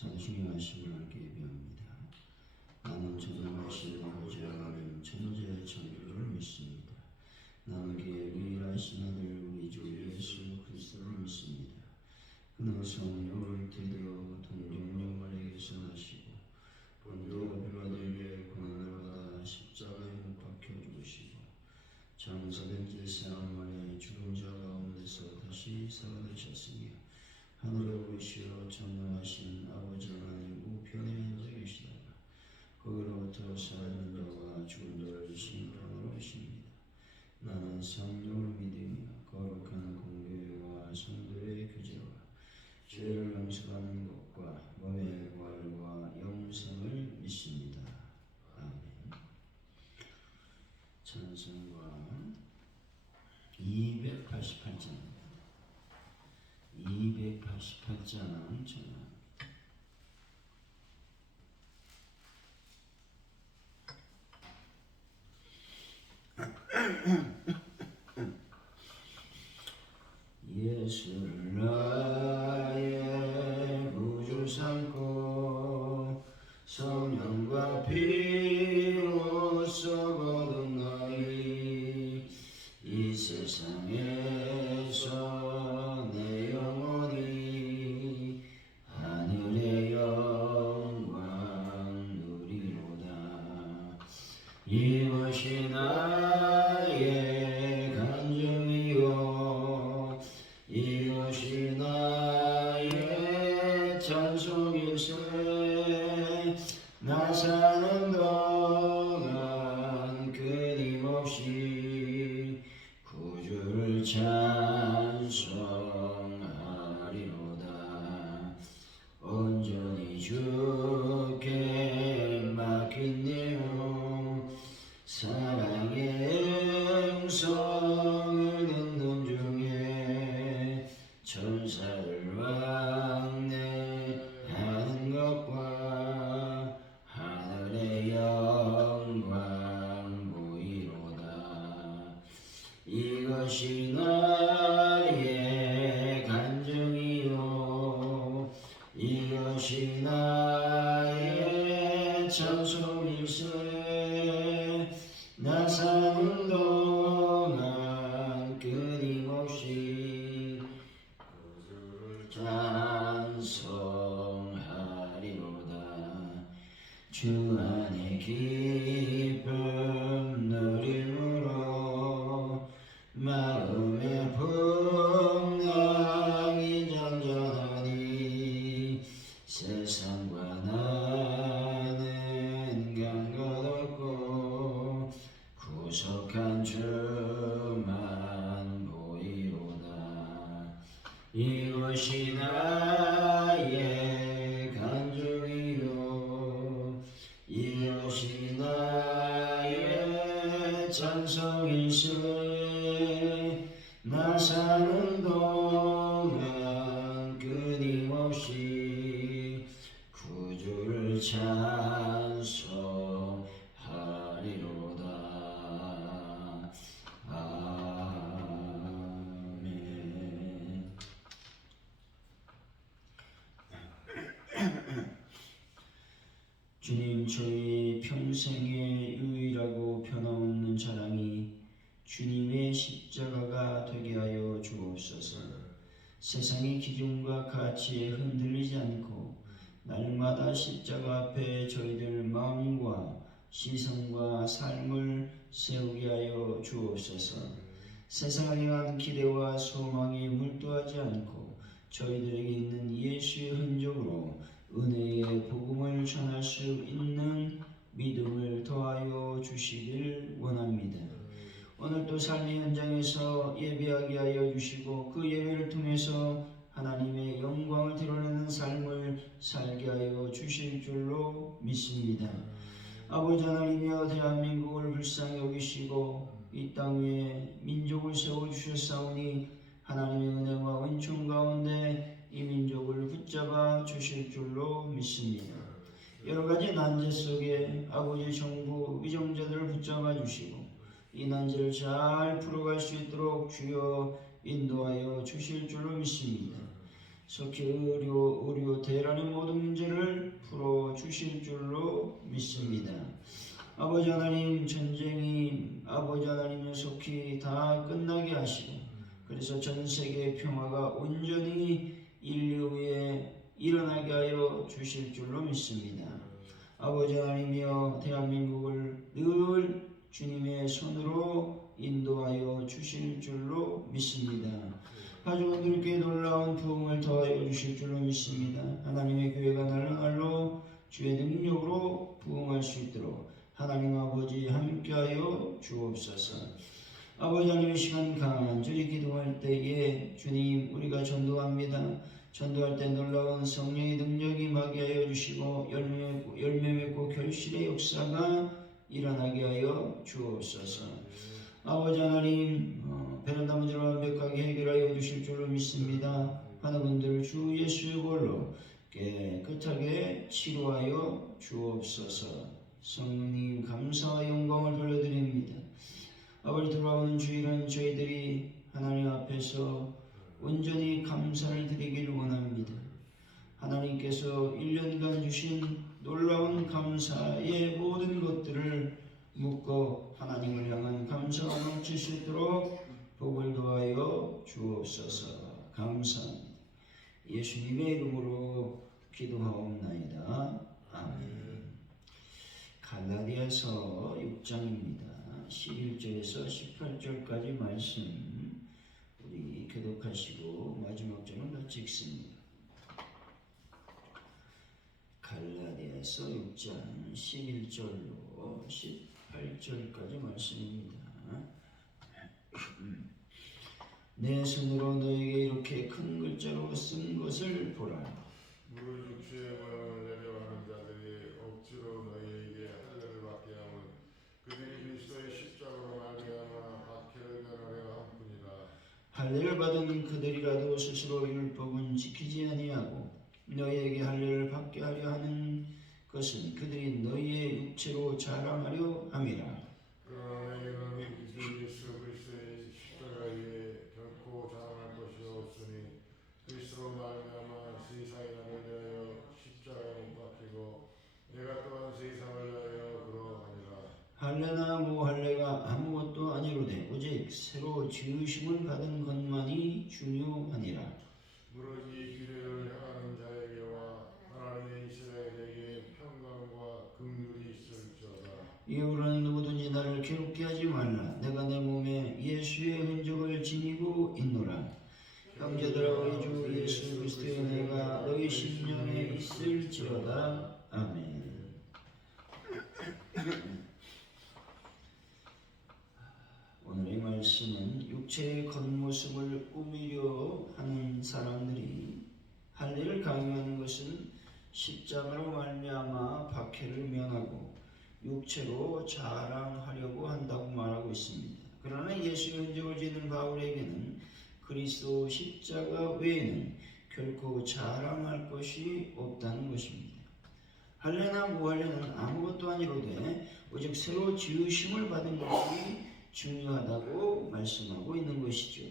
자신의 말씀을 함께 예배합니다. 나는 전능하신 아버지 하나님 천지의 창조주를 믿습니다. 나는 그의 유일하신 아들 우리 주 예수 그리스도를 믿습니다. 그는 성령을 태되어 동정녀마리에게서 나시고 본디오 빌라도에게 고난을 받아 십자가에 못 박혀 죽으시고 장사된 지 사흘 만에 죽은 자 가운데서 다시 살아나셨으며 하늘에 오르시어 전능하신 아버지 하나님 우편에 앉아 계시다가 거기로부터 사는 자와 죽은 자를 심판하러 오십니다. 나는 성령을 믿으며 거룩한 공교회와 성도의 교제와 죄를 용서하는 것과 몸의 부활과 영생을 믿습니다. 아멘. 찬송가 288장 288장 전화 예수를 나의 구주 삼고 성령과 피로써 거듭나니 이 세상에서 내 영혼이 하늘의 영광 누리로다. 이것이 나의 간증이요 이것이 나의 찬송일세. 나 사는 동안 끊임없이 구주를 찬송하리로다. 온전히 주께 맡긴네요. 사랑의 음성을 듣는 중에 천사를 왕래하는 것과 하늘의 영광 보이로다. 이것이 나의 간증이요 이것이 나의 찬송일세. 나 사는 동안 끊임없이 구주를 찬송하리로다. 주 안에 기쁨 누림으로 마음의 풍랑이 잔잔하니 세상과 나는 감각없고 구속한 주만 보이로다. 이것이 나의 간증이요 이것이 나의 찬송일세. 나 사는 동안 끊임없이 구주를 찬송하리로다. 아멘. 주님, 저희 평생의 유일하고 변함없는 자랑이 주님의 십자가가 되게 하여 주옵소서. 세상의 기준과 가치에 흔들리지 않고 날마다 십자가 앞에 저희들 마음과 시선과 삶을 세우게 하여 주옵소서. 세상을 향한 기대와 소망에 몰두하지 않고 저희들에게 있는 예수의 흔적으로 은혜의 복음을 전할 수 있는 믿음을 더하여 주시길 원합니다. 오늘도 삶의 현장에서 예배하게 하여 주시고 그 예배를 통해서 하나님의 영광을 드러내는 삶을 살게 하여 주실 줄로 믿습니다. 아버지 하나님이여 대한민국을 불쌍히 여기시고 이 땅 위에 민족을 세워주셨사오니 하나님의 은혜와 은총 가운데 이 민족을 붙잡아 주실 줄로 믿습니다. 여러가지 난제 속에 아버지 정부 위정자들을 붙잡아 주시고 이 난제를 잘 풀어갈 수 있도록 주여 인도하여 주실 줄로 믿습니다. 속히 의료 대란의 모든 문제를 풀어주실 줄로 믿습니다. 아버지 하나님, 전쟁이 아버지 하나님은 속히 다 끝나게 하시고, 그래서 전 세계의 평화가 온전히 인류에 일어나게 하여 주실 줄로 믿습니다. 아버지 하나님이여, 대한민국을 늘 주님의 손으로 인도하여 주실 줄로 믿습니다. 가족들께 놀라운 부흥을 더하여 주실 줄로 믿습니다. 하나님의 교회가 날로 주의 능력으로 부흥할 수 있도록 하나님 아버지 함께하여 주옵소서. 아버지 하나님, 이 시간 간절히 기도할 때에 주님, 우리가 전도합니다. 전도할 때 놀라운 성령의 능력이 임하게 하여 주시고 열매 맺고 결실의 역사가 일어나게 하여 주옵소서. 아버지 하나님, 베란다 문제를 완벽하게 해결하여 주실 줄로 믿습니다. 하는 분들을 주 예수의 볼로 깨끗하게 치료하여 주옵소서. 성령님, 감사와 영광을 돌려드립니다. 아버지, 돌아오는 주일은 저희들이 하나님 앞에서 온전히 감사를 드리기를 원합니다. 하나님께서 1년간 주신 놀라운 감사의 모든 것들을 묻고 하나님을 향한 감사가 넘칠 수 있도록 복을 더하여 주옵소서. 감사합니다. 예수님의 이름으로 기도하옵나이다. 아멘. 갈라디아서 6장입니다. 11절에서 18절까지 말씀 우리 교독하시고 마지막 절은 같이 읽습니다. 갈라디아서 6장 11절로 18절까지 말씀입니다. 내 손으로 너에게 이렇게 큰 글자로 쓴 것을 보라. 무릇 육체의 모양을 내려가는 자들이 억지로 너희에게 할례를 받게 하면 그들이 그리스도의 십자가로 말미암아 박해를 면하려 함뿐이라. 할례를 받은 그들이라도 스스로 율법은 지키지 아니하고 너희에게 할례를 받게 하려 하는 것은 그들이 너희의 육체로 자랑하려 함이라. 그러나 너희는 주 예수 그리스도의 십자가 위에 결코 자랑할 것이 없으니 그리스도로 말미암아 세상이 나를 위하여 십자가에 못 박히고 내가 또한 세상을 위하여 그러하니라. 할례나 무할례가 아무것도 아니로되 오직 새로 지으심을 받은 것만이 중요하니라. 무릇 이 규례를 행하는 자에게와 하나님의 이스라엘에게 평강과 긍휼이 있을지어다. 이후로는 누구든지 나를 괴롭게 하지 말라. 내가 내 몸에 예수의 흔적을 지니고 있노라. 형제들아, 우리 주 예수 그리스도의 은혜가 너희 심령에 있을지어다. 아멘. 오늘의 말씀은 육체의 겉모습을 꾸미려 하는 사람들이 할례를 강요하는 것은 십자가로 말미암아 박해를 면하고 육체로 자랑하려고 한다고 말하고 있습니다. 그러나 예수의 흔적을 지는 바울에게는 그리스도 십자가 외에는 결코 자랑할 것이 없다는 것입니다. 할례나 무할례는 아무것도 아니로되 오직 새로 지으심을 받은 것이 중요하다고 말씀하고 있는 것이죠.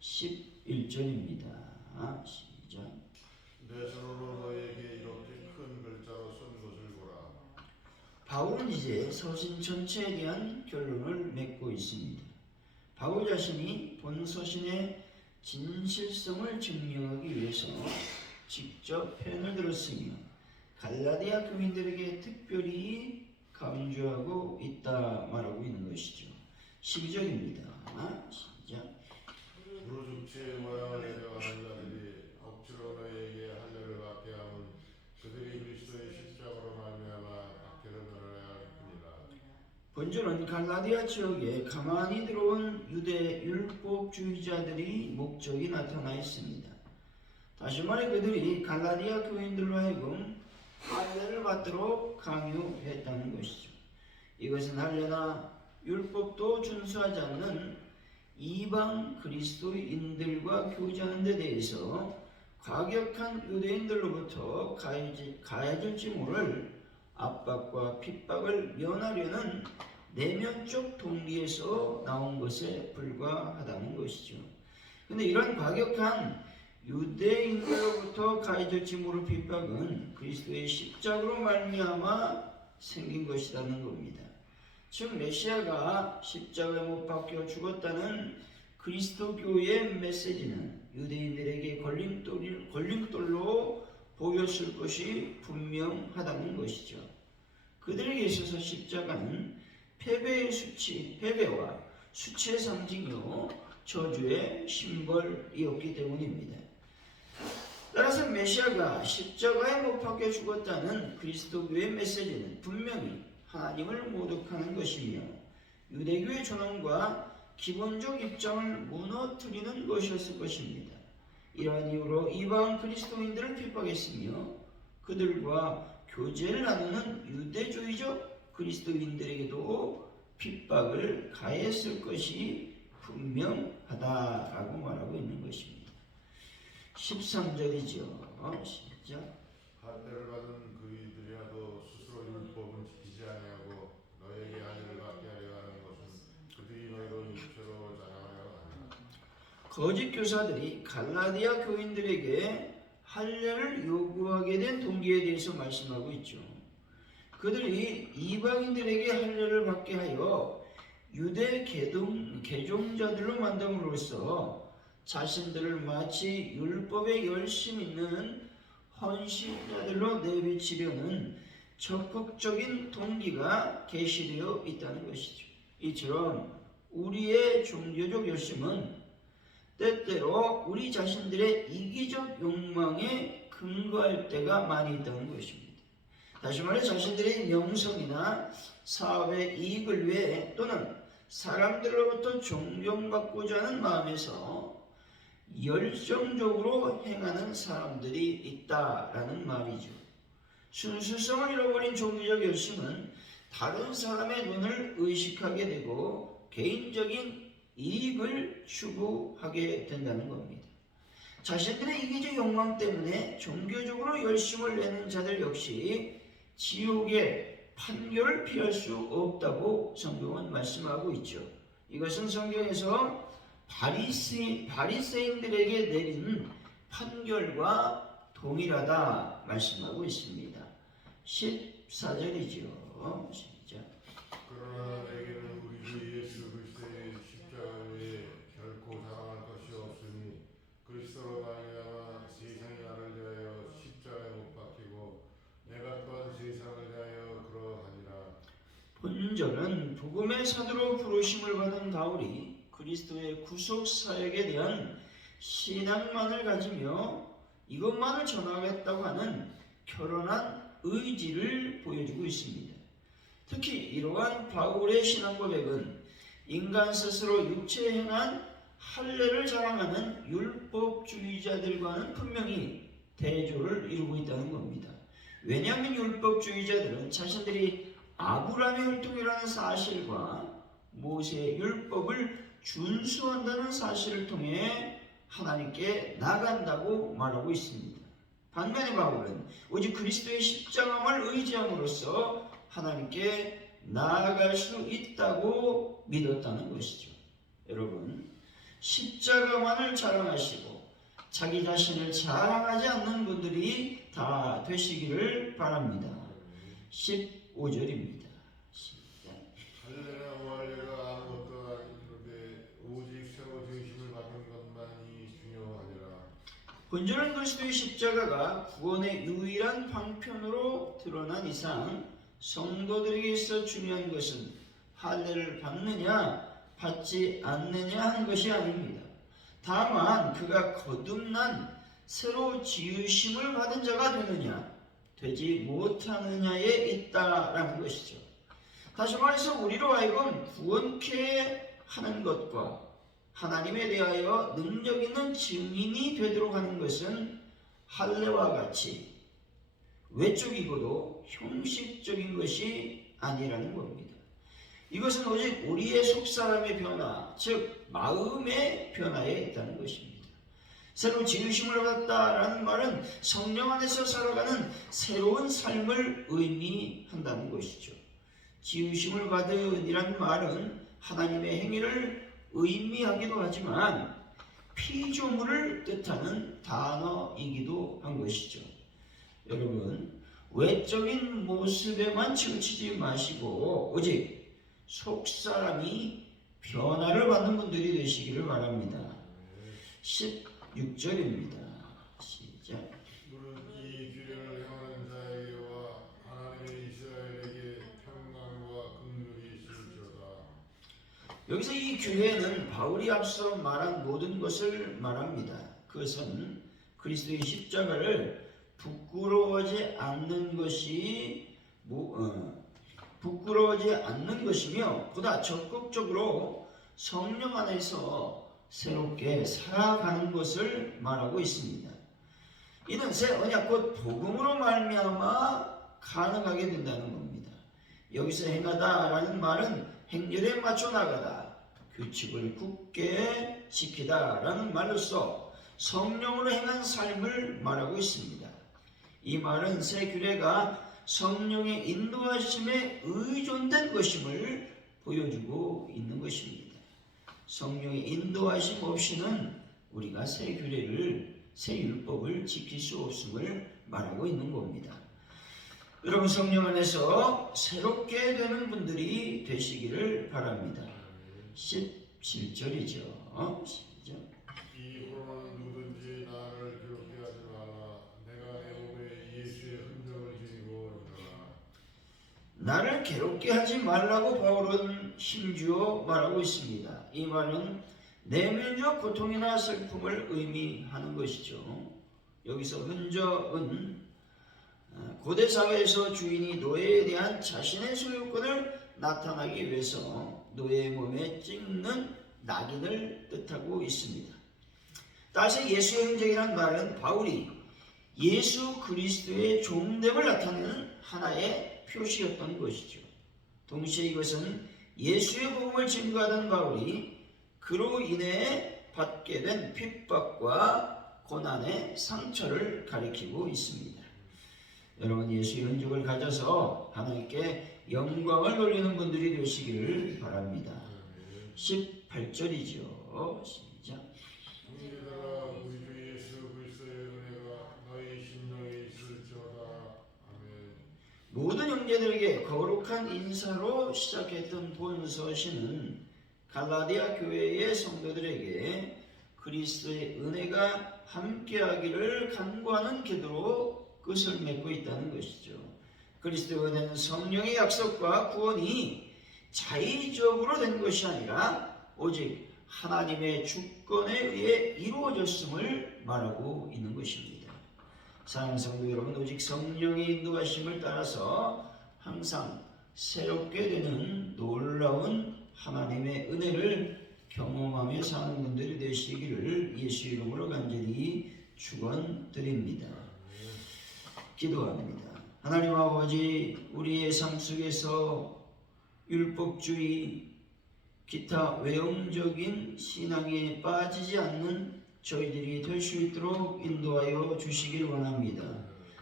11절입니다. 시작. 내 손으로 너희에게 이렇게 큰 글자로 쓴 것을 보라. 바울은 이제 서신 전체에 대한 결론을 맺고 있습니다. 바울 자신이 본 서신의 진실성을 증명하기 위해서 직접 편을 들었으며 갈라디아 교인들에게 특별히 강조하고 있다 말하고 있는 것이죠. 12절입니다. 시작. 무릇 육체의 모양을 내려가는 자들이 억지로 너희에게 할례를 받게 하면 그들이 그리스도의 십자가로 말미암아 박해를 면하려 함이니라. 본절은 갈라디아 지역에 가만히 들어온 유대 율법주의자들이 목적이 나타나 있습니다. 다시 말해 그들이 갈라디아 교인들로 하여금 할례를 받도록 강요했다는 것이죠. 이것은 할례나 율법도 준수하지 않는 이방 그리스도인들과 교제하는 데 대해서 과격한 유대인들로부터 가해질지 모를 압박과 핍박을 면하려는 내면적 동기에서 나온 것에 불과하다는 것이죠. 근데 이런 과격한 유대인들로부터 가해적 짐으로 핍박은 그리스도의 십자가로 말미암아 생긴 것이라는 겁니다. 즉 메시아가 십자가에 못 박혀 죽었다는 그리스도교의 메시지는 유대인들에게 걸림돌로 보였을 것이 분명하다는 것이죠. 그들에게 있어서 십자가는 패배와 수치의 상징이요 저주의 심벌이었기 때문입니다. 따라서 메시아가 십자가에 못 박혀 죽었다는 그리스도교의 메시지는 분명히 하나님을 모독하는 것이며 유대교의 존엄과 기본적 입장을 무너뜨리는 것이었을 것입니다. 이러한 이유로 이방 그리스도인들을 핍박했으며 그들과 교제를 나누는 유대주의적 그리스도인들에게도 핍박을 가했을 것이 분명하다라고 말하고 있는 것입니다. 13절이죠. 시작. 할례를 받은 그이들이라도 스스로 율법은 지키지 아니하고 너에게 할례를 받게 하려 하는 것은 그들이 너희로 육체로 자랑하려 하느라. 거짓 교사들이 갈라디아 교인들에게 할례를 요구하게 된 동기에 대해서 말씀하고 있죠. 그들이 이방인들에게 할례를 받게 하여 유대 개종자들로 만듦으로써 자신들을 마치 율법에 열심 있는 헌신자들로 내비치려는 적극적인 동기가 계시되어 있다는 것이죠. 이처럼 우리의 종교적 열심은 때때로 우리 자신들의 이기적 욕망에 근거할 때가 많이 있다는 것입니다. 다시 말해 자신들의 명성이나 사업의 이익을 위해 또는 사람들로부터 존경받고자 하는 마음에서 열정적으로 행하는 사람들이 있다라는 말이죠. 순수성을 잃어버린 종교적 열심은 다른 사람의 눈을 의식하게 되고 개인적인 이익을 추구하게 된다는 겁니다. 자신들의 이기적 욕망 때문에 종교적으로 열심을 내는 자들 역시 지옥의 판결을 피할 수 없다고 성경은 말씀하고 있죠. 이것은 성경에서 바리새인들에게 내린 판결과 동일하다 말씀하고 있습니다. 14절이죠. 시작. 그러나 내게는 우리 주 예수 그리스도의 십자가에 결코 자랑할 것이 없으니 그리스도로 말미암아 세상이 나를 대하여 십자가에 못 박히고 내가 또한 세상을 대하여 그러하니라. 본절은 복음의 사도로 부르심을 받은 바울이 그리스도의 구속 사역에 대한 신앙만을 가지며 이것만을 전하겠다고 하는 결연한 의지를 보여주고 있습니다. 특히 이러한 바울의 신앙 고백은 인간 스스로 육체에 행한 할례를 자랑하는 율법주의자들과는 분명히 대조를 이루고 있다는 겁니다. 왜냐하면 율법주의자들은 자신들이 아브라함의 혈통이라는 사실과 모세의 율법을 준수한다는 사실을 통해 하나님께 나간다고 말하고 있습니다. 반면에 바울은 오직 그리스도의 십자가만을 의지함으로써 하나님께 나아갈 수 있다고 믿었다는 것이죠. 여러분, 십자가만을 자랑하시고 자기 자신을 자랑하지 않는 분들이 다 되시기를 바랍니다. 15절입니다. 할례나 무할례가 아무것도 아닌데 오직 새로 되심을 받는 것만이 중요하니라. 본절은 그리스도의 십자가가 구원의 유일한 방편으로 드러난 이상 성도들에게 있어 중요한 것은 할례를 받느냐 받지 않느냐 하는 것이 아닙니다. 다만 그가 거듭난 새로 지으심을 받은 자가 되느냐 되지 못하느냐에 있다라는 것이죠. 다시 말해서 우리로 하여금 구원케 하는 것과 하나님에 대하여 능력 있는 증인이 되도록 하는 것은 할례와 같이 외적이고도 형식적인 것이 아니라는 겁니다. 이것은 오직 우리의 속사람의 변화, 즉 마음의 변화에 있다는 것입니다. 새로 지으심을 받았다라는 말은 성령 안에서 살아가는 새로운 삶을 의미한다는 것이죠. 지으심을 받은이라는 말은 하나님의 행위를 의미하기도 하지만 피조물을 뜻하는 단어이기도 한 것이죠. 여러분, 외적인 모습에만 치우치지 마시고 오직 속사람이 변화를 받는 분들이 되시기를 바랍니다. 16절입니다. 시작. 무릇 이 규례를 행하는 자에게와 하나님의 이스라엘에게 평강과 긍휼이 있을지어다. 여기서 이 규례는 바울이 앞서 말한 모든 것을 말합니다. 그것은 그리스도의 십자가를 부끄러워하지 않는 것이며 보다 적극적으로 성령 안에서 새롭게 살아가는 것을 말하고 있습니다. 이는 새 언약 곧 복음으로 말미암아 가능하게 된다는 겁니다. 여기서 행하다라는 말은 행렬에 맞춰 나가다, 규칙을 굳게 지키다라는 말로서 성령으로 행한 삶을 말하고 있습니다. 이 말은 새 규례가 성령의 인도하심에 의존된 것임을 보여주고 있는 것입니다. 성령의 인도하심 없이는 우리가 새 규례를, 새 율법을 지킬 수 없음을 말하고 있는 겁니다. 여러분, 성령 안에서 새롭게 되는 분들이 되시기를 바랍니다. 17절이죠. 시작. 이후로는 누구든지 나를 괴롭게 하지 말라. 내가 내 몸에 예수의 흔적을 지니고 있노라. 나를 괴롭게 하지 말라고 바울은 힘주어 말하고 있습니다. 이 말은 내면적 고통이나 슬픔을 의미하는 것이죠. 여기서 흔적은 고대 사회에서 주인이 노예에 대한 자신의 소유권을 나타나기 위해서 노예의 몸에 찍는 낙인을 뜻하고 있습니다. 따라서 예수의 흔적이란 말은 바울이 예수 그리스도의 종됨을 나타내는 하나의 표시였던 것이죠. 동시에 이것은 예수의 복음을 증거하던 바울이 그로 인해 받게 된 핍박과 고난의 상처를 가리키고 있습니다. 여러분, 예수의 흔적을 가져서 하나님께 영광을 돌리는 분들이 되시기를 바랍니다. 18절이죠. 시작. 형제들아, 우리 주 예수 그리스도의 은혜가 너희 심령에 있을지어다. 아멘. 모든 형제들에게 거룩한 인사로 시작했던 본서신은 갈라디아 교회의 성도들에게 그리스도의 은혜가 함께하기를 간구하는 기도로 끝을 맺고 있다는 것이죠. 그리스도의 은혜는 성령의 약속과 구원이 자의적으로 된 것이 아니라 오직 하나님의 주권에 의해 이루어졌음을 말하고 있는 것입니다. 사랑하는 성도 여러분, 오직 성령의 인도하심을 따라서 항상 새롭게 되는 놀라운 하나님의 은혜를 경험하며 사는 분들이 되시기를 예수 이름으로 간절히 축원드립니다. 기도합니다. 하나님 아버지, 우리의 삶 속에서 율법주의, 기타 외형적인 신앙에 빠지지 않는 저희들이 될 수 있도록 인도하여 주시길 원합니다.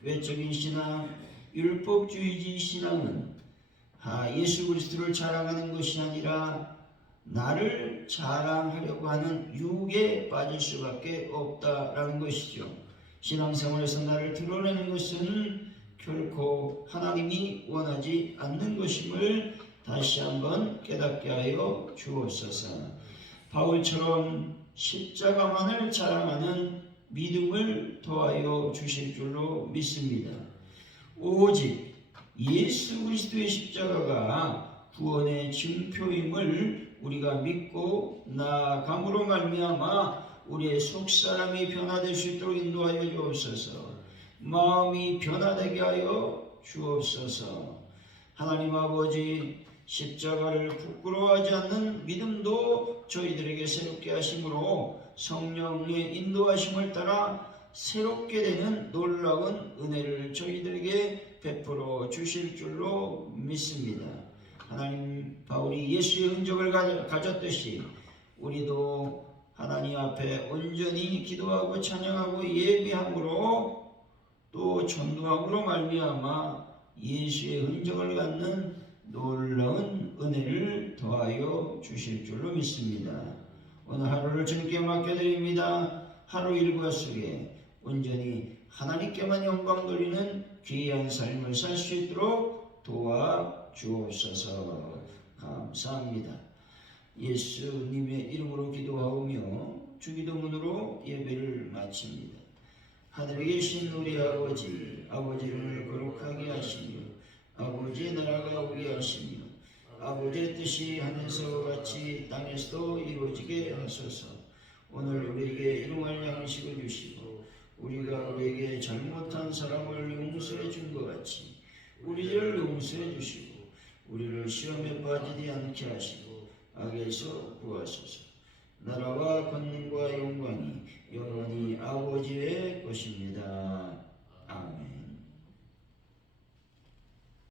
외적인 신앙, 율법주의지 신앙은 예수 그리스도를 자랑하는 것이 아니라 나를 자랑하려고 하는 유혹에 빠질 수밖에 없다라는 것이죠. 신앙생활에서 나를 드러내는 것은 결코 하나님이 원하지 않는 것임을 다시 한번 깨닫게 하여 주옵소서. 바울처럼 십자가만을 자랑하는 믿음을 더하여 주실 줄로 믿습니다. 오직 예수 그리스도의 십자가가 구원의 증표임을 우리가 믿고 나아감으로 말미암아 우리의 속사람이 변화될 수 있도록 인도하여 주옵소서. 마음이 변화되게 하여 주옵소서. 하나님 아버지, 십자가를 부끄러워하지 않는 믿음도 저희들에게 새롭게 하심으로 성령의 인도하심을 따라 새롭게 되는 놀라운 은혜를 저희들에게 베풀어 주실 줄로 믿습니다. 하나님, 바울이 예수의 흔적을 가졌듯이 우리도 하나님 앞에 온전히 기도하고 찬양하고 예배함으로 또 전도함으로 말미암아 예수의 흔적을 갖는 놀라운 은혜를 더하여 주실 줄로 믿습니다. 오늘 하루를 주님께 맡겨드립니다. 하루 일과 속에 온전히 하나님께만 영광 돌리는 귀한 삶을 살 수 있도록 도와주옵소서. 감사합니다. 예수님의 이름으로 기도하오며 주기도문으로 예배를 마칩니다. 하늘에 계신 우리 아버지, 아버지를 거룩하게 하시며 아버지의 나라가 오게 하시며 아버지의 뜻이 하늘에서 같이 땅에서도 이루어지게 하소서. 오늘 우리에게 일용할 양식을 주시고 우리가 우리에게 잘못한 사람을 용서해 준 것 같이 우리를 용서해 주시고 우리를 시험에 빠지지 않게 하시고 악에서 구하소서. 나라와 권능과 영광이 영원히 아버지의 것입니다. 아멘.